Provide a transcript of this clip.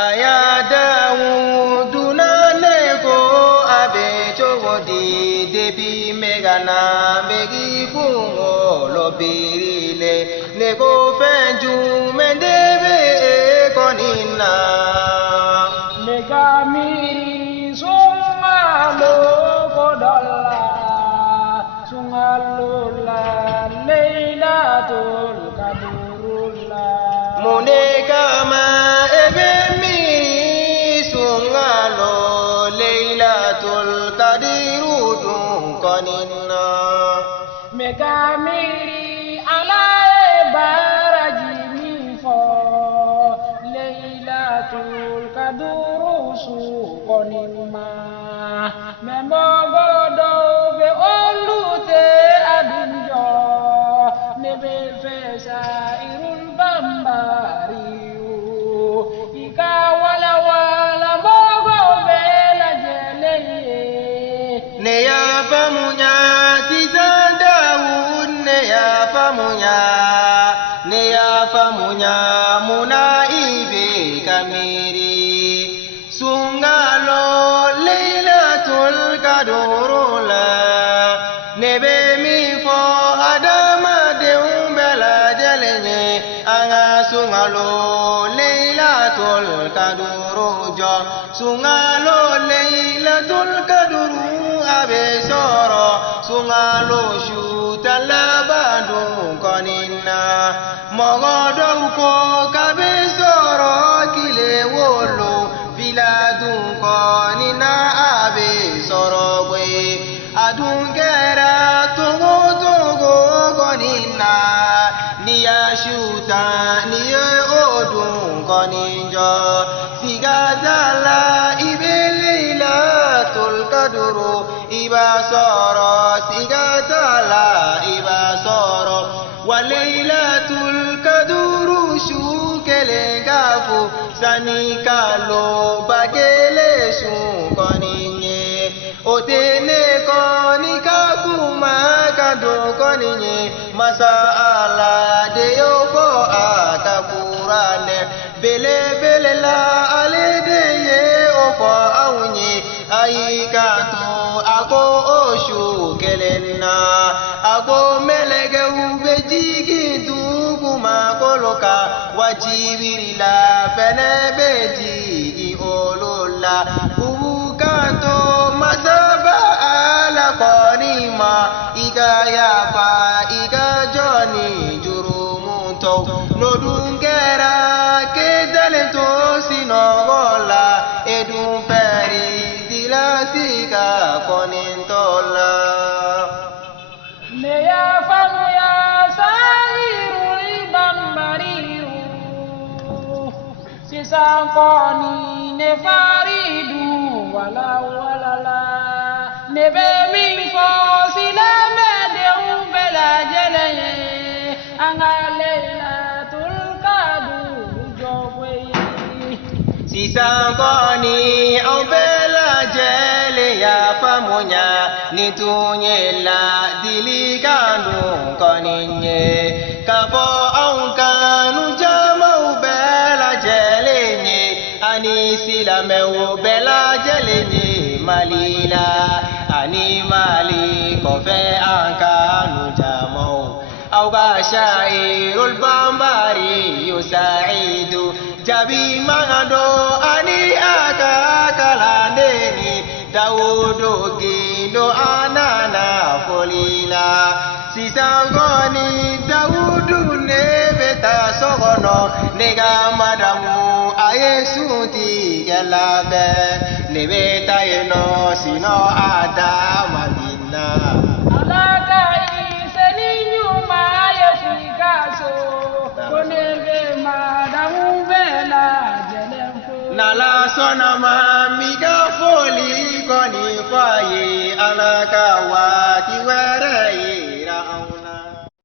Aya Daud neko abe chogodi debi megana megi kungo lobirile neko fenju mendebe konina megamiri sungalo kodalla sungalula leilatul kadurullah munekama ebemi sungalo leilatul kadirudun konina megamiri ala barajimi fo leilatul kadurusu konima memogodo be olute adunjo nebe fesa irul bambariu ika wala wala mogo bela jeleye ne ya famunya tizan Daud ne ya famunya muna ibe kamiri sungalo leilatul kadurula nebe mi fo adama de umbela jelenye anga sungalo leilatul kadurujo sungalo leilatul kaduru abe soro sungalo shutalabadu konina mogodo ko kabe soro kile wolo filadu konina abe soro gwe adungera togo togo konina niya shuta niye odun koninjo sigadala ibelila tulkaduru iba soro sigadala iba soro waleilatul kaduru shukele gafu sanikalo bagele shukoninye otene konika kuma kado koninye masala de yoko akakurane bele bele la alede ye ofo aunye ayikato ako oshu kelena ako melege ubejigi duguma koloka wajibirila benebeji olola ubukanto masaba ala konima igaya fa igajoni jurumuto nodungera kedalento sinogola edun peri dilasika konintola neya famu ya sairul bambariu sisankoni ne faridu wala walala nebe min fo silame de umbela jeleye anga leilatul kaduru jogwe sisankoni umbela jele ya famunya nitunyela dilikanu koninye kafo ankanu jama ubela jelenye ani silame ubela jelenye malila ani mali kofe ankanu jama auga shairul bambari yusaidu jabi mangado ani akakalandeni Daudo gindo anana folila sisangoni Daudu nebeta sogono nega madamu ayesuti galabe nebeta yeno sino adamadina alaka iseni nyuma yefikaso konege madamu bela jelemfo nala sona mamiga foli koni faye alaka wa